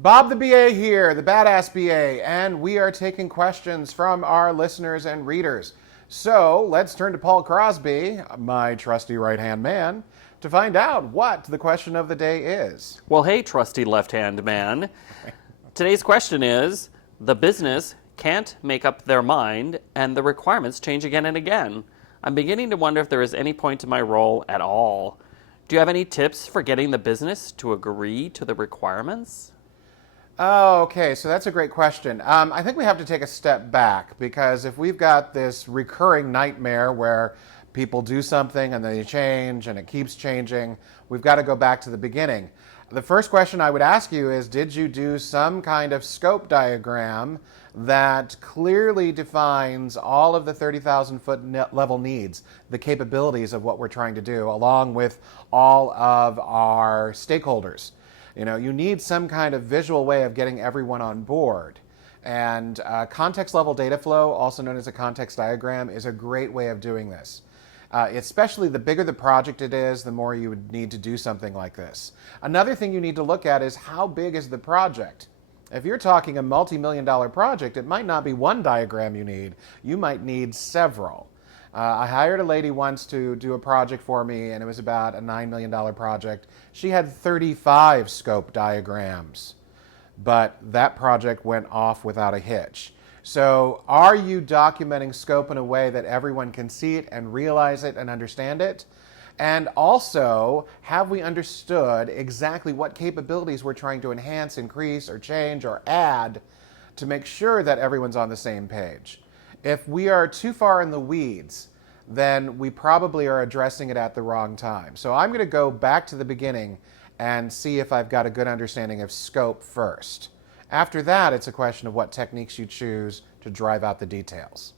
Bob the BA here, the Badass BA, and we are taking questions from our listeners and readers. So let's turn to Paul Crosby, my trusty right hand man, to find out what the question of the day is. Well, hey, trusty left-hand man. Today's question is, the business can't make up their mind and the requirements change again and again. I'm beginning to wonder if there is any point to my role at all. Do you have any tips for getting the business to agree to the requirements? Oh, okay, so that's a great question. I think we have to take a step back because if we've got this recurring nightmare where people do something and they change and it keeps changing, we've got to go back to the beginning. The first question I would ask you is, did you do some kind of scope diagram that clearly defines all of the 30,000 foot level needs, the capabilities of what we're trying to do, along with all of our stakeholders? You need some kind of visual way of getting everyone on board. And context level data flow, also known as a context diagram, is a great way of doing this. Especially the bigger the project it is, the more you would need to do something like this. Another thing you need to look at is how big is the project. If you're talking a multi-million-dollar project, it might not be one diagram you need. You might need several. I hired a lady once to do a project for me, and it was about a $9 million project. She had 35 scope diagrams, but that project went off without a hitch. So are you documenting scope in a way that everyone can see it and realize it and understand it? And also, have we understood exactly what capabilities we're trying to enhance, increase, or change, or add to make sure that everyone's on the same page? If we are too far in the weeds, then we probably are addressing it at the wrong time. So I'm going to go back to the beginning and see if I've got a good understanding of scope first. After that, it's a question of what techniques you choose to drive out the details.